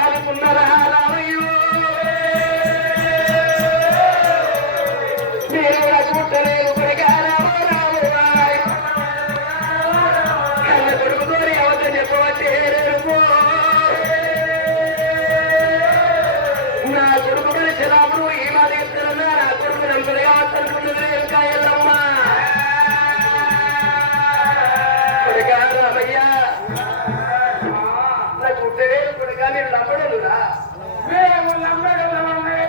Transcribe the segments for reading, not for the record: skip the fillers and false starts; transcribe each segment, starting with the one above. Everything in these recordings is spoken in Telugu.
అనుకున్నారా రామయ్యో మీరు చూడలేదు కొడుక కన్న కొడుకుతోని అవత చెప్పవచ్చే నా కొడుకు పరిశరాముడు ఈ మాట చెప్తున్నా నా కొడుకు నంబరుగా వద్దనుకున్నది ఇంకా ఎల్లమ్మా కొడుక రామయ్య నా గుడ్డవేలు కొడుక మీరు లంబడలురా మేము లంబడలు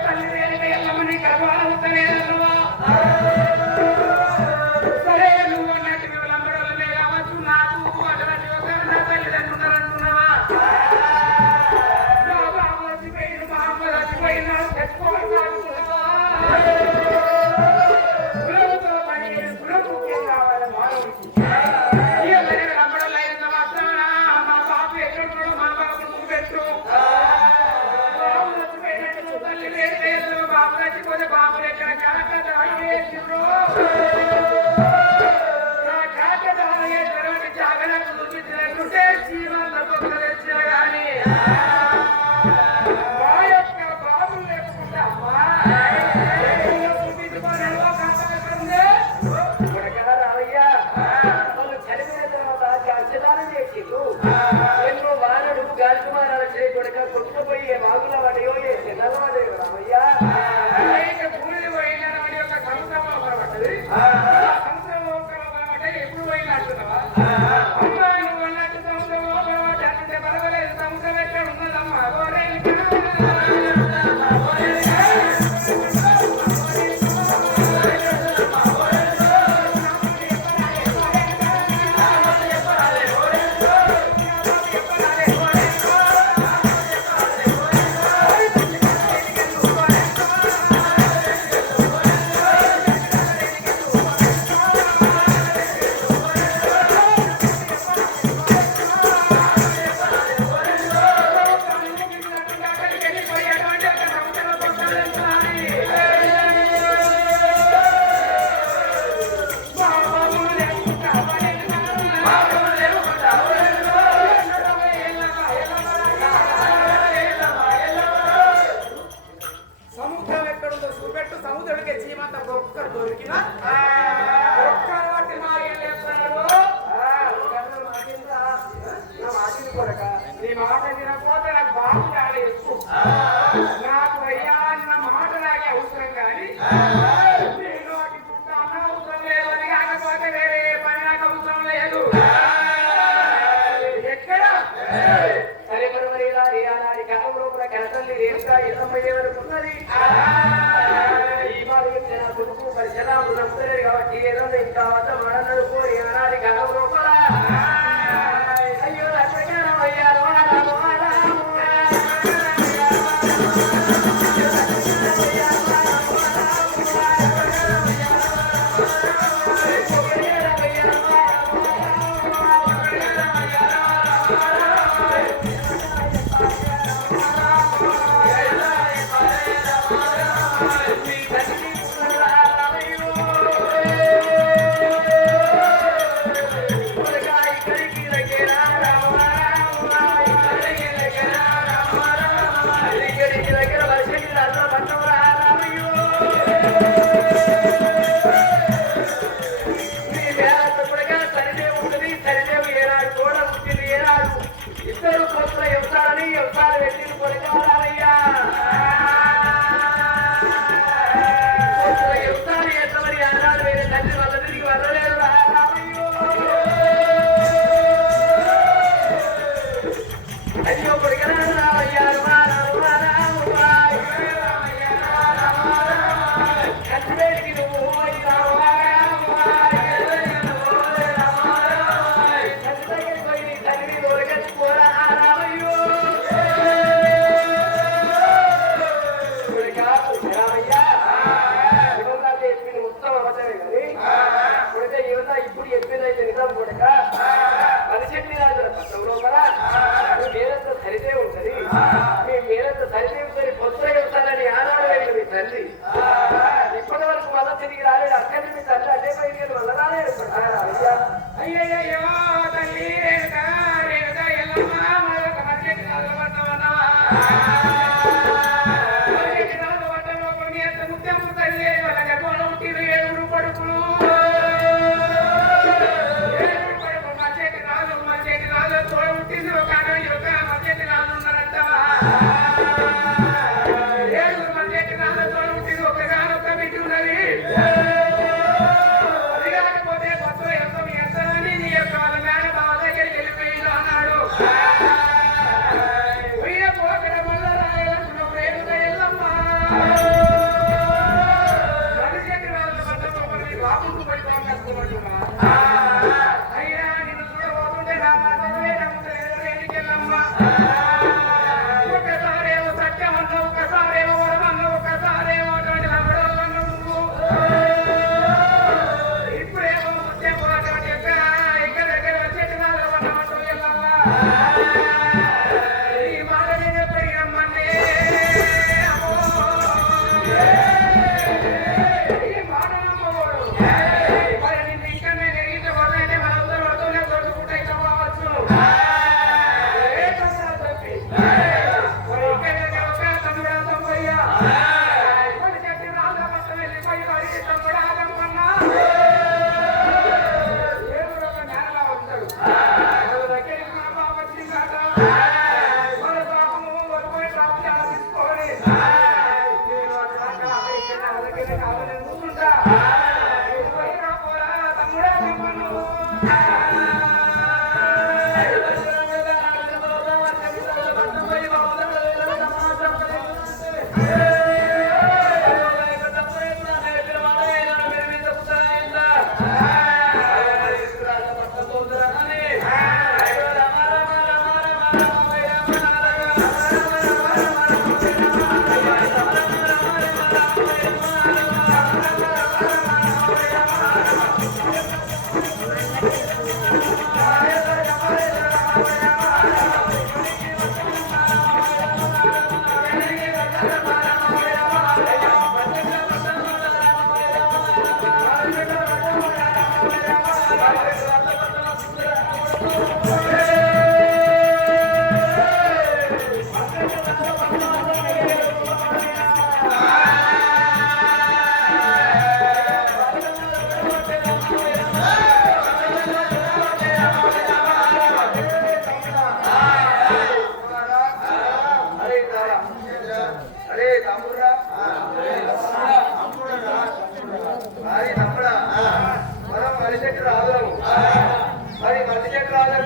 తల్లి ఎల్లమ్మని గర్వాలవుతానే సరే నువ్వు అన్నట్టు మేము లంబడలమే కావచ్చు నాకు అటువంటి ఒక నా తల్లిదండ్రులు అంటున్నావా బాబులు ఎక్కడ జాగ్రత్త చూపించినట్టుంటే జీవంతో కానీ కొట్టుకుపోయి బాగుల వాడయో నల్లవాడేవో రామయ్యా పూరి పోయిన యొక్క సంవత్సరంలో పడబడ్డది సంవత్సరంలో పడబడ్డ ఎప్పుడు పోయినా అంటున్నావా అమ్మా నువ్వు అన్నట్టు సంవత్సరంలో పడబడ్డ అంటే పర్వాలేదు సంవత్సరం ఎక్కడ ఉన్నదమ్మా నాకు అయ్యా అన్న మాట నాకే అవసరం కానీ అవసరం లేదని కాకపోతే వేరే పని నాకు అవసరం లేదు ఎక్కడ సరే మరి నాటి కథ లోపల కథల్ని రేపుగా ఎల్లమ్మ ఉన్నది ఈ మాట చెప్తే నా కొడుకు పరిశరాములు నమ్ముతలేదు బాబుకు పోయి కష్టపడుతున్నా అయ్యా నిన్ను చూడబోతుంటే నా చదువే నమ్ముతలేదు ఎన్నికెళ్ళమ్మా ఒకసారేమో సత్యం అన్న ఒకసారేమో వరమన్న ఒకసారేమో అటువంటి లవడోళ్ళన్న నువ్వు ఇప్పుడేమో ముత్యమో అటువంటి ఇక్కడ దగ్గర వచ్చేటి వాళ్ళు అన్నట్టు వెళ్ళమ్మా ఈ మాట నేను పోయి రమ్మన్నే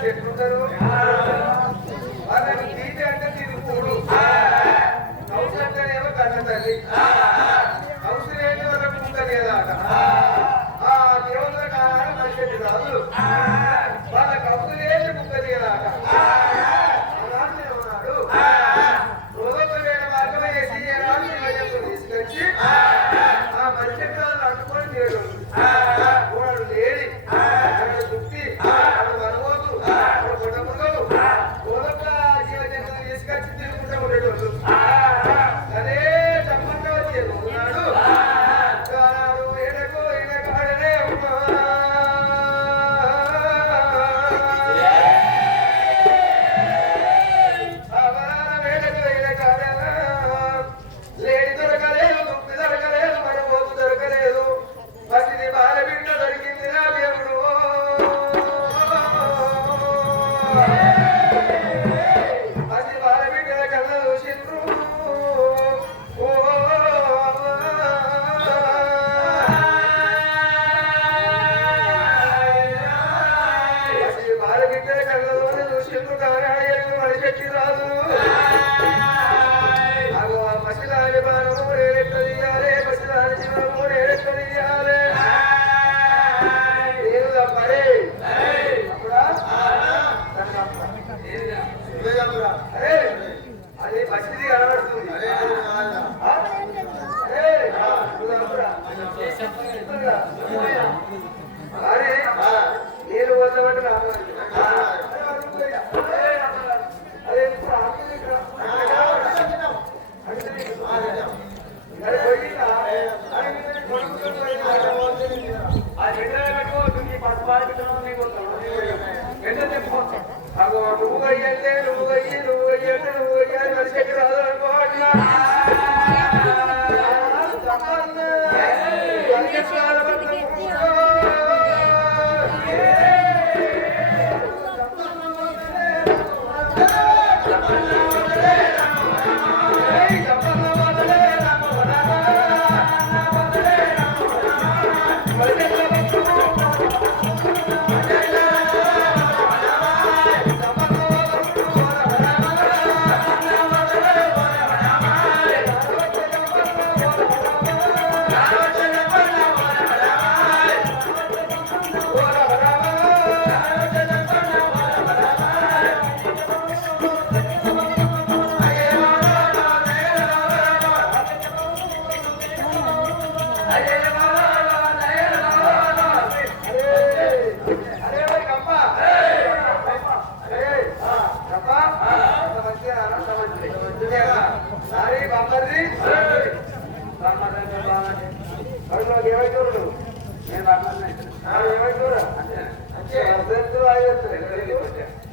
ఎట్లుంటారు వాళ్ళని తీసి అంటే తీసుకుడు హౌస్ అంటేనేమో కన్న తల్లి హౌస్ లేని వాళ్ళకు ఉంటుంది కదా ఆ దేవుళ్ళ కాలం మనిషి రాదు వాళ్ళకి హౌస్ లేని ఉంటుంది కదా ఉన్నాడు రోజు వేల మార్గం వేసి తీసుకొచ్చి ఆ మనిషి వాళ్ళు అడ్డుకొని చేయడం వాడు లేడి దుక్తి తీసుకొచ్చి తీసుకుంటూ ఉండేటోళ్ళు అదే సంబంధం వచ్చేది ఉన్నాడు ఎడకు ఎడకాడనే వేడకు ఎడకాడ లేడి దొరకలేదు దుప్పి దొరకలేదు మరి పోతు దొరకలేదు మసిది బాల బిడ్డ దొరికింది నా దేవుడు అదే మసీది కనబడుతుంది అరే నేను వద్దమంటే అదే నువ్వు అయ్యంటే నువ్వు అయ్యి నువ్వు అయ్యంటే నువ్వు అయ్యాలి మనిషికి రాదు అనుకోవట్లా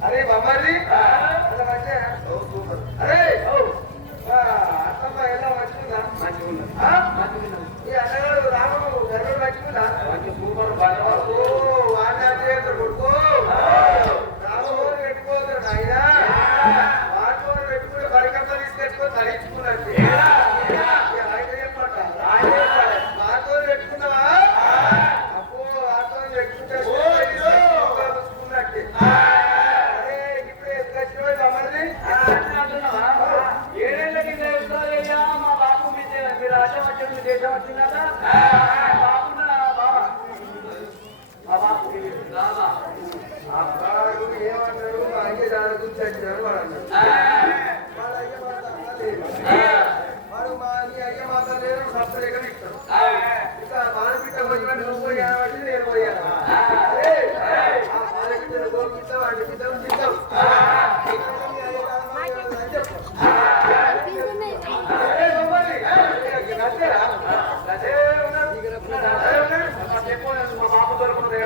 అరే బొమ్మది అరే అత్తమ్మ ఎలా మంచిగుందా ఈ అన్నగారు రాము గర్భం మంచిగుందా సూపర్ వాడిన కొడుకో రాము పెట్టుకోదు నాయన వాటిని పెట్టుకుంటే బరికమ్మ తీసుకెట్టుకో తరించుకున్నట్టు చెప్పట వాటితో పెట్టుకున్నావా అప్పు వాటితో పెట్టుకుంటే అరే ఇప్పుడు ఎందుకు వచ్చినావు బొమ్మది ఏడేళ్ల కింద చెప్తారయ్యా మా బాబు మీరు ఆశ వచ్చింది దేశం వచ్చిందా బాబున్నా బాబా మా బాబు అబ్బాడు ఏమన్నాడు అయ్యే దాని గురించి వచ్చినాడు వాడు అన్నాడు వాడు అయ్య మాత లేదు వాడు మా నీ అయ్య మాత లేదు సపరేట్గా ఇస్తాడు ఇక బాలపిట్ట వచ్చినట్టు నువ్వు పోయాను అంటే నేను పోయాను ఆ బాలపిట్టను గోపిస్తాం వాడి పిట్టను తింటాం మా బాబు దొరుకుతుంది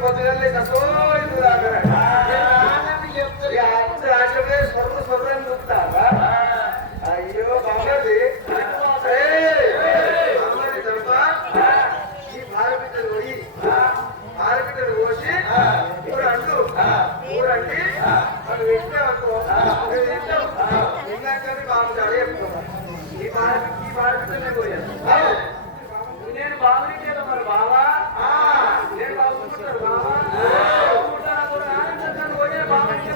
పొద్దుగల్లే కసో స్వర్ణం చూపుతారా అయ్యో బాగుంది బాగుంది తప్ప ఈ భారపిట్టలు పోయి భారపిట్టలు పోసి ఊరండి మనం పెట్టినామనుకో ఇందాక బాగుంటాడు చెప్తున్నా ఈ భారపిట్టలే పోయాను నేను బాగుంటేదా మరి బాబా నేను బాగుంటాను బాబా నేను బాబాంటి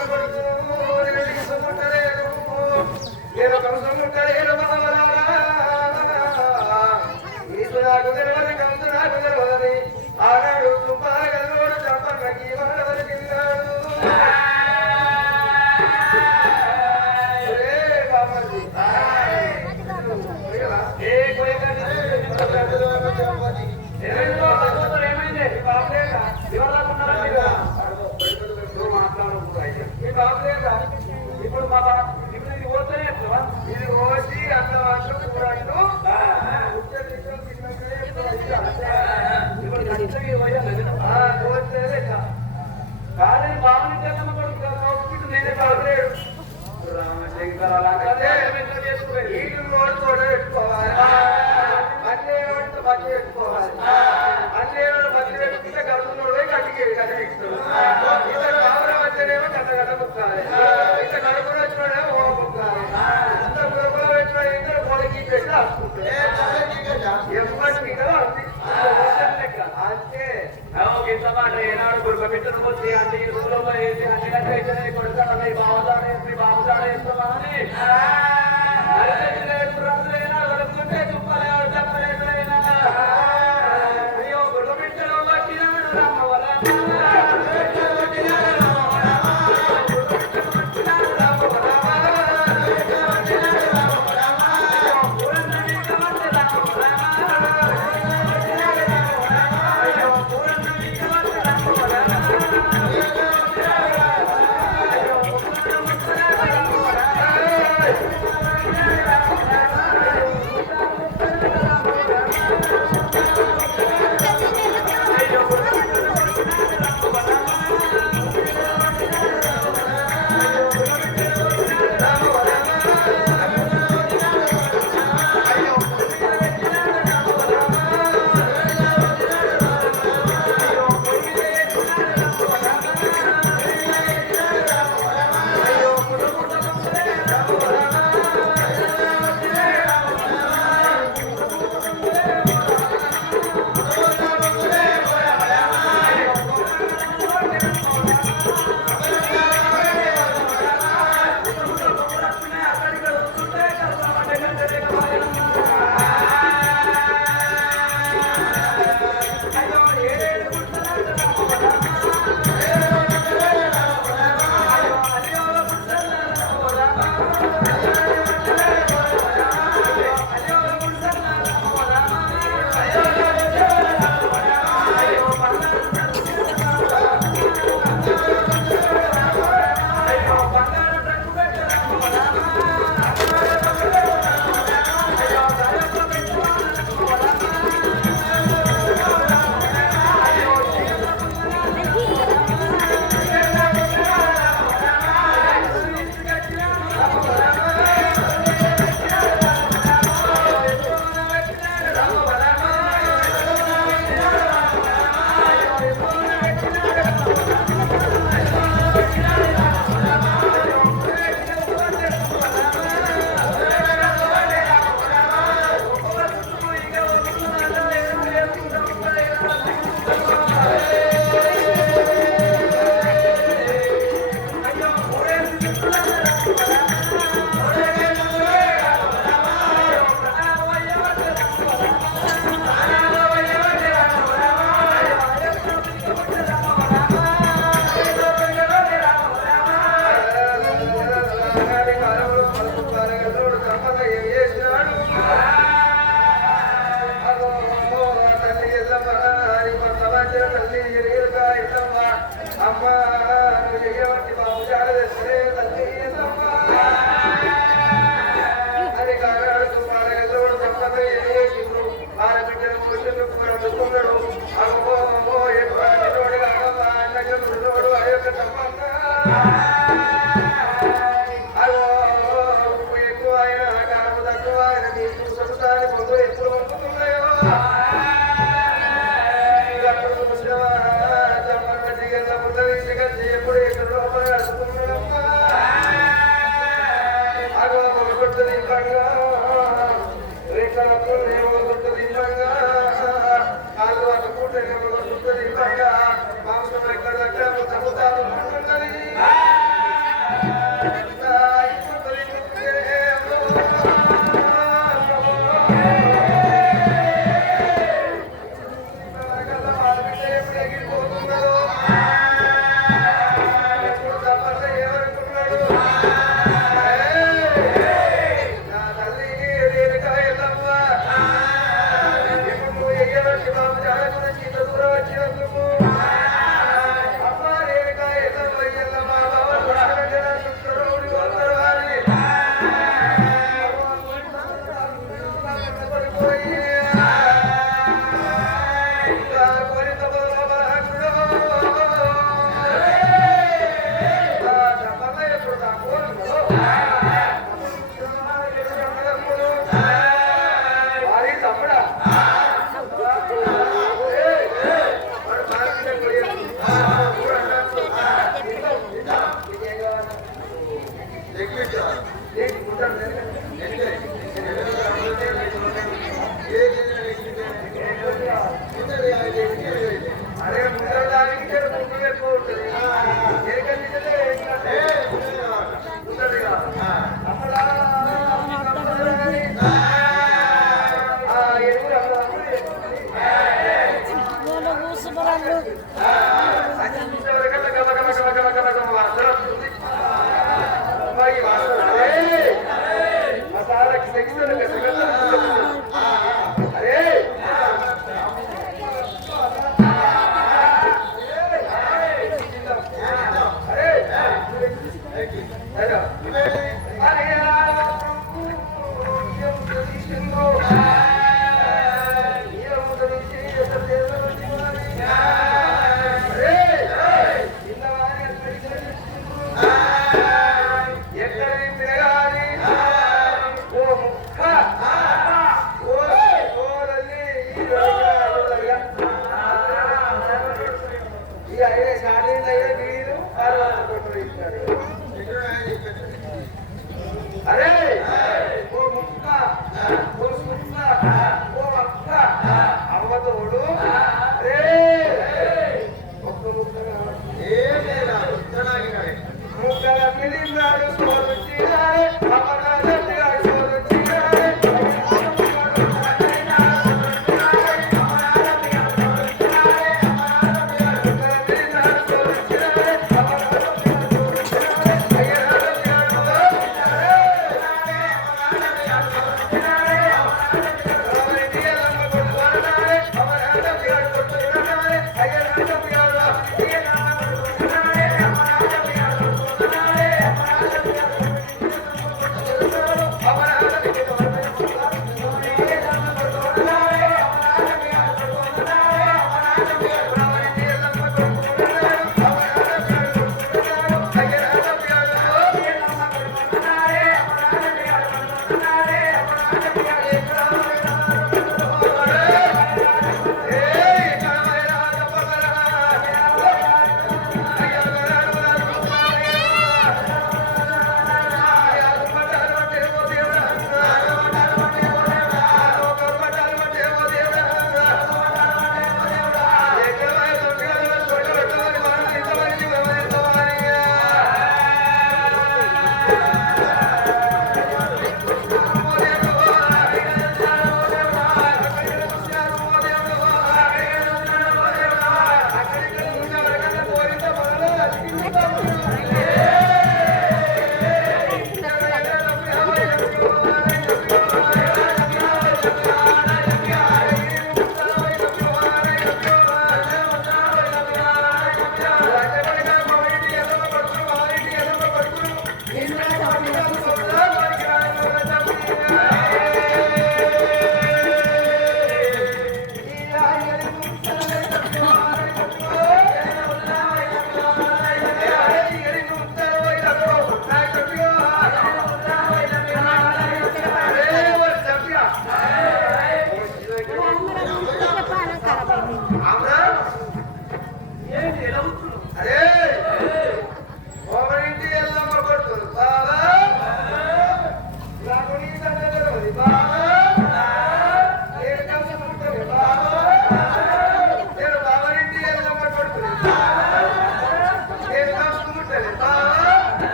కొడుకు సొమ్ముంటలేదు నేను ఒక సొమ్ముంటలేదు నీకు నాకు తెలియదు కంసు నాకు తెలియదని ఆనాడు తుపాల గల్లోడు చంపన్నకి వాళ్ళ వరకిన్నాడు బాబాజీ ఏమైంది బాబులేదా ఎవరున్నారా బాబులేదా ఇప్పుడు బాబా ఇప్పుడు ఇది పోతేనే చెప్తావా ఇది పోసి అన్న వాళ్ళు కూరంటూ ఇప్పుడు ఖచ్చితంగా పోయాలి కాదని బాగుంటే కొడుకు నేనే బాగులేడు రామశంకర్ అలాగే నీళ్ళు తోట పెట్టుకోవాలి అన్నీ మధ్య పెట్టుకోవాలి అన్నీ మధ్య పెట్టుకుంటే కడుపులో కట్టికి కట్టిస్తాడు ఇంత కావల మధ్యనేమో కట్టగట్ట ముక్కాలి ఇంత కడుపులో వచ్చినాడేమో ఓ ముక్కాలి ఇంత గురుకులో పెట్టిన ఇంకా పొడికి పెట్టి రాసుకుంటాడు అంతే ఇంత మాట ఏనాడు గురుక పెట్టను వచ్చి అంటే ఈ రోజులో వేసి అన్ని గంటలు కొడతాడు బాబుదాడే బాబుదాడేస్తావా అని అయ్యో గురుక పెట్టను పట్టినాడు రామ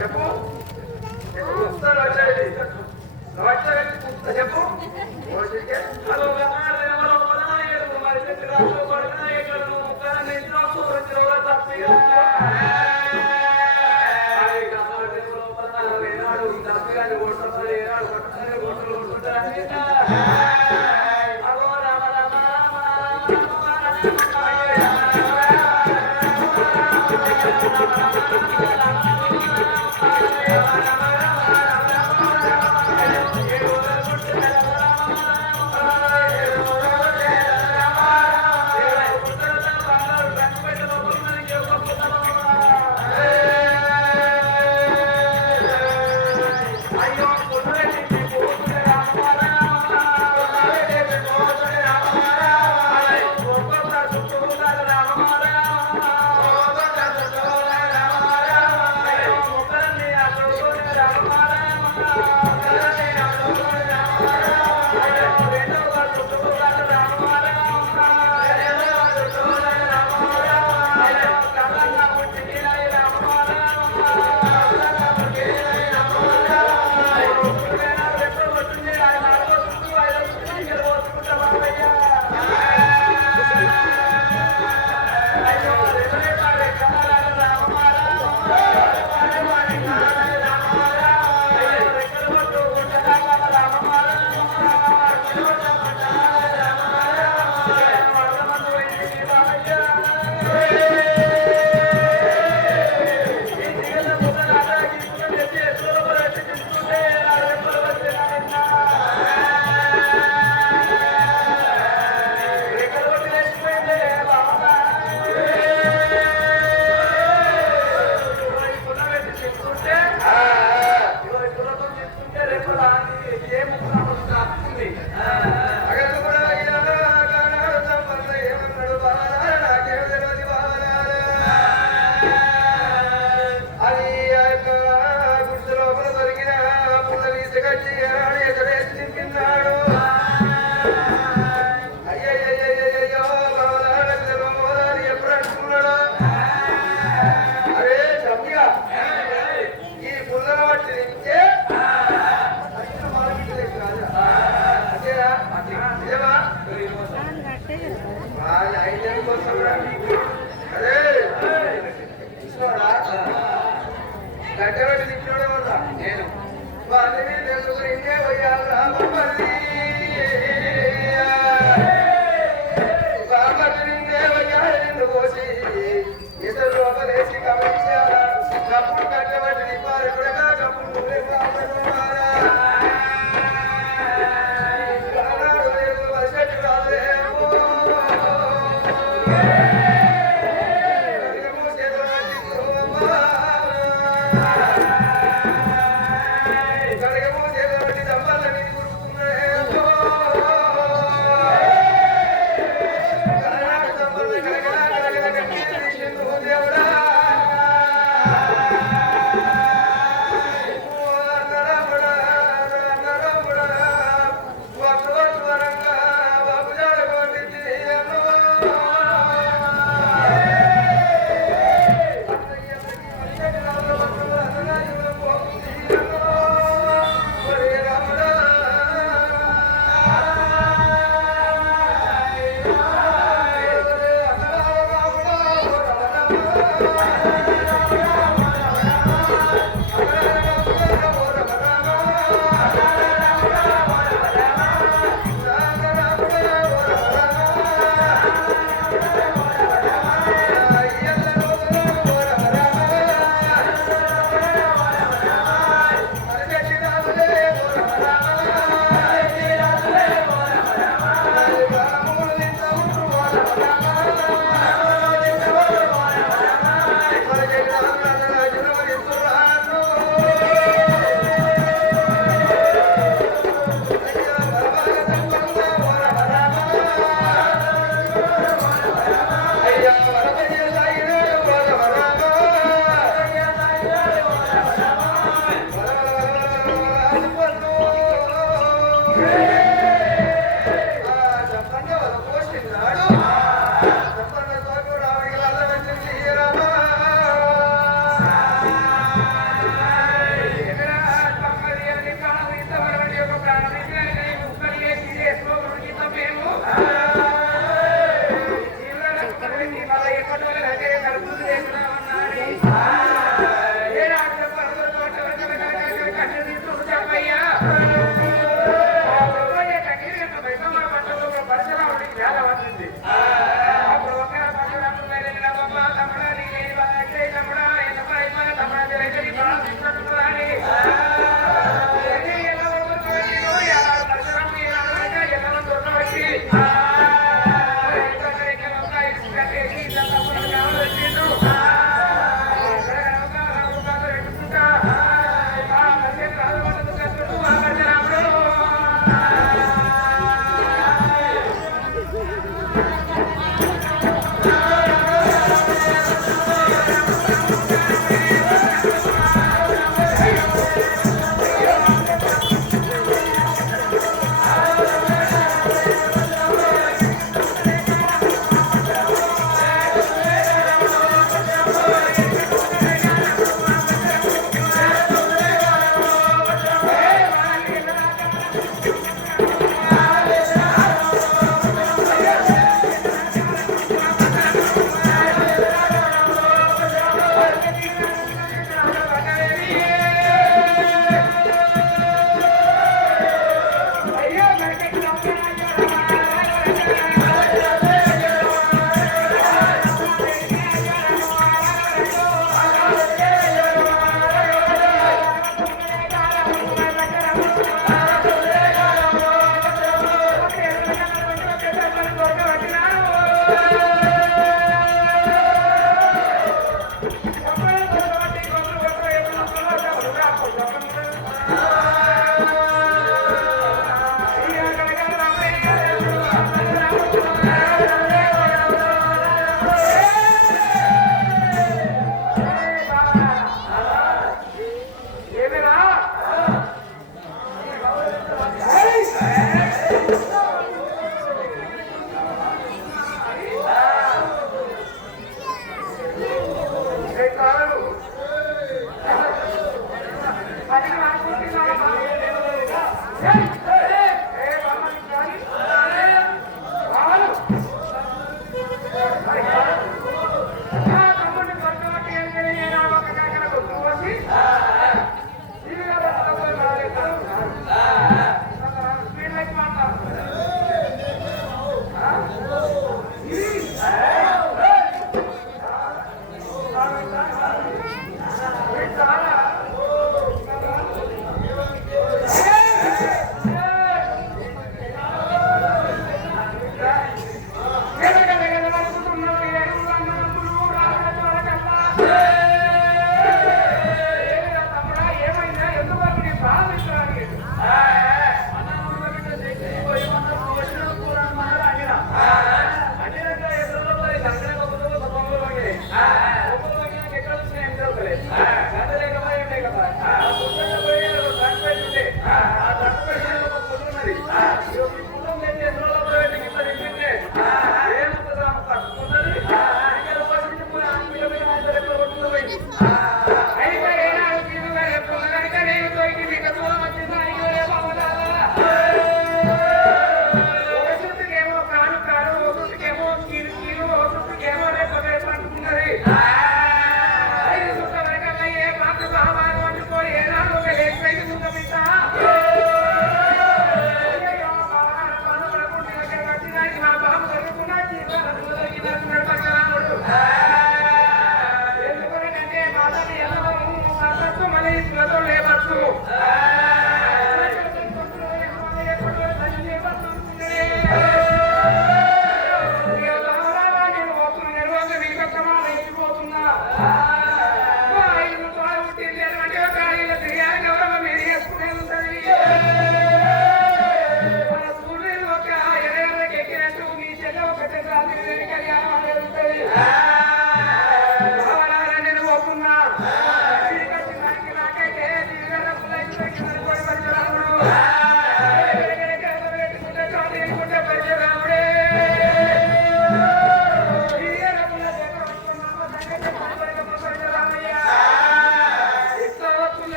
చెప్పు పుస్తకాలు వచ్చేది చెప్పు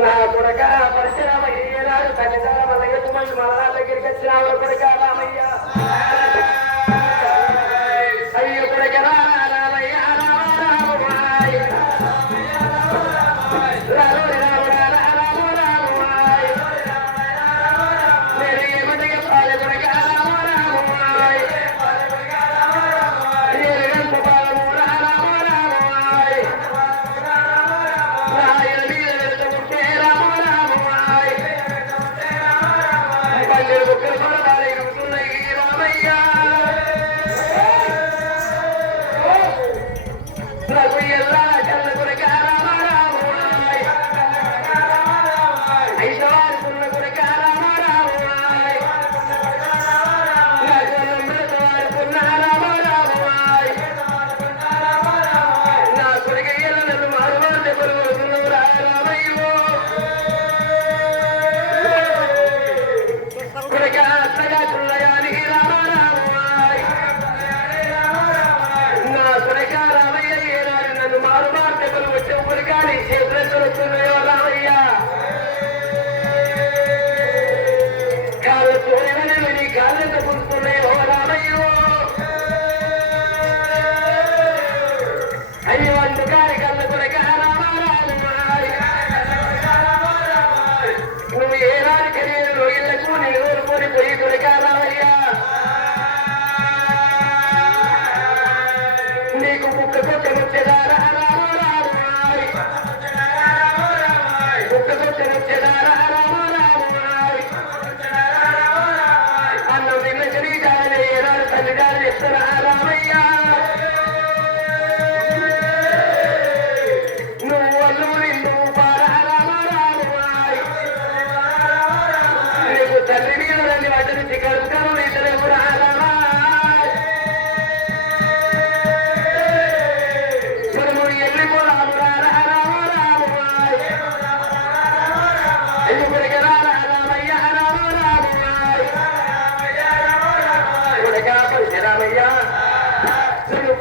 నా కొడక పరశురామయ్య ఏనాడు తల్లిదండ్రుల వల్ల ఎత్తుమంది మళ్ళా దగ్గరికి వచ్చిన కొడక రామయ్య అయ్య కొడక రామయ్య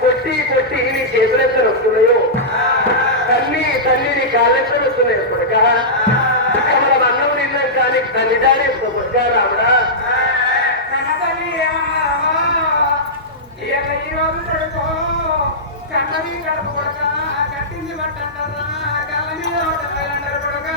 కొట్టి కొట్టి నీ చేతులెత్తు వస్తున్నాయో తల్లిని కాళ్ళెత్తు వస్తున్నాయి కొడుక మన అన్నం తిన్నాం కానీ తల్లి దారి కొడుక రాముడా కట్టింది పట్టంటారా గల్ల మీద కొడక